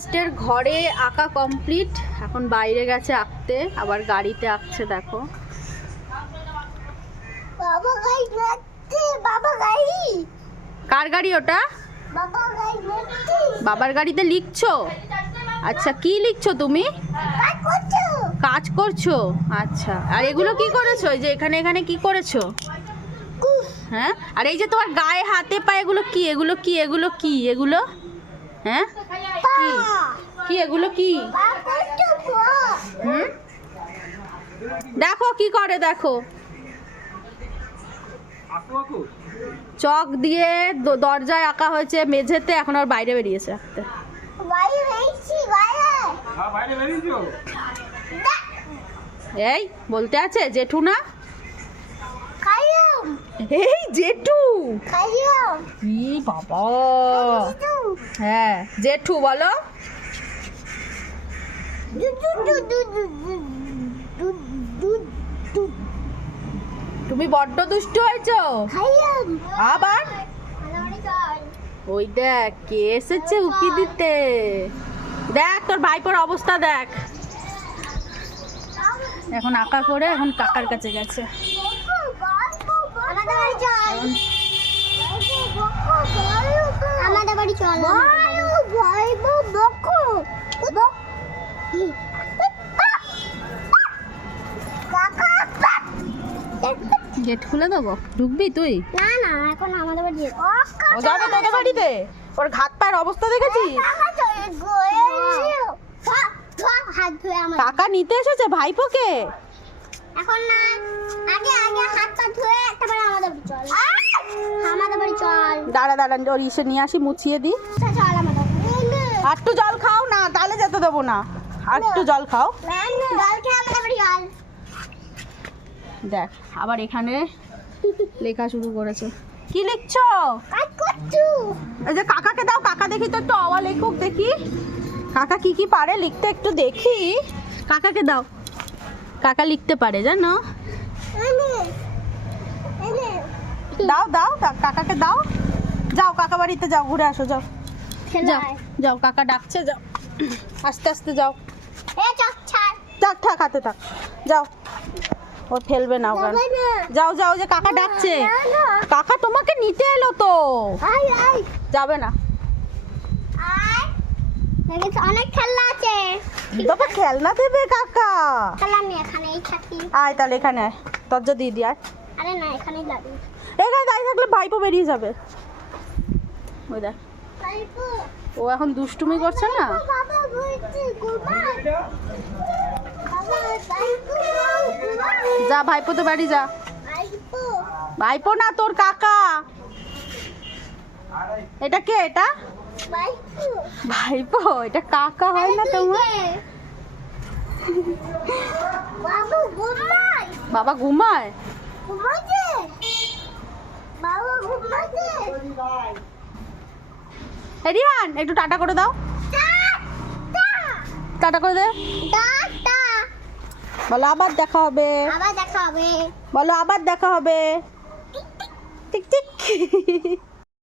মিস্টের ঘরে আঁকা কমপ্লিট, এখন বাইরে গেছে আঁকতে, আবার গাড়িতে আঁকছে দেখো। বাবা গাড়ি যাচ্ছে, বাবা গাড়ি। কার গাড়ি ওটা? বাবা গাড়ি যাচ্ছে। বাবার গাড়িতে লিখছো? আচ্ছা, কি লিখছো তুমি? কাজ করছো? কাজ করছো, আচ্ছা। আর এগুলো কি করেছো? এই যে এখানে এখানে কি করেছো? হ্যাঁ, আর এই যে তোমার গায়ে হাতে পায়ে এগুলো কি? এগুলো কি? এগুলো কি? এগুলো হ্যাঁ কি কি? এগুলো কি? হুম, দেখো কি করে, দেখো। চক দিয়ে দরজায় আঁকা হয়েছে, মেঝেতে, এখন আর বাইরে বেরিয়েছে আঁকতে। এই বলতে আছে জেঠু না? এই জেঠু। ই বাবা, হ্যাঁ জেঠু বলো। তুমি বড্ড দুষ্টু হয়েছো আবার। ওই দেখ কে এসেছে উকি দিতে, দেখ তোর ভাইপোর অবস্থা দেখ। এখন আঁকা করে এখন কাকার কাছে গেছে। আমাদের বাড়ি চল। গেট খুলে দেবো, ঢুকবি তুই? না না, এখন আমাদের বাড়ি ও যাবে তোদের বাড়িতে? ওর হাত পায়ের অবস্থা দেখেছিস? হাত ধুয়ে আমার কাকা নিতে এসেছে ভাইপোকে। এখন না, আগে আগে হাত পা ধুয়ে তারপরে আমাদের বাড়ি চল। আমাদের বাড়ি চল। দাঁড়া দাঁড়া, ওর ইসে নিয়ে আসি, মুছিয়ে দিই। চল আমাদের আর একটু জল খাও না, তাহলে যেতে দেবো না। আর একটু জল খাও। জল খেয়ে আমাদের বাড়ি চল। দেখ আবার এখানে লেখা শুরু করেছে। কি লিখছো? কাজ করছো? এই যে কাকাকে দাও, কাকা দেখি তো একটু অওয়া লেখুক, দেখি কাকা কি কি পারে লিখতে, একটু দেখি। কাকাকে দাও, কাকা লিখতে পারে জানো। দাও দাও, কাকাকে দাও। যাও কাকা বাড়িতে যাও, ঘুরে আসো, যাও যাও যাও, কাকা ডাকছে, যাও আস্তে আস্তে যাও। থাক থাক, হাতে থাক, যাও। ও ফেলবে না ওখানে, যাও যাও, যে কাকা ডাকছে। কাকা তোমাকে নিতে এলো তো, যাবে না। অনেক খেলনা আছে। বাবা খেলনা দেবে কাকা? তাহলে আমি এখানেই থাকি। আয় তাহলে এখানে আয়, দরজা দিয়ে দি। আয়, আরে না, এখানেই লাগবে। এখানে দাঁড়িয়ে থাকলে ভাইপো বেরিয়ে যাবে। ওই দেখ, ও এখন দুষ্টুমি করছে না। বাবা বলছে গোপাল। যা ভাইপো তো বাড়ি যা। ভাইপো না, তোর কাকা। এটা কে? এটা ভাইপো, এটা কাকা হয় না তোমার? বাবা ঘুমায়। রিহান একটু টাটা করে দাও, টাটা করে দে। বলো আবার দেখা হবে, আবার দেখা হবে। বলো আবার দেখা হবে। Tick tick.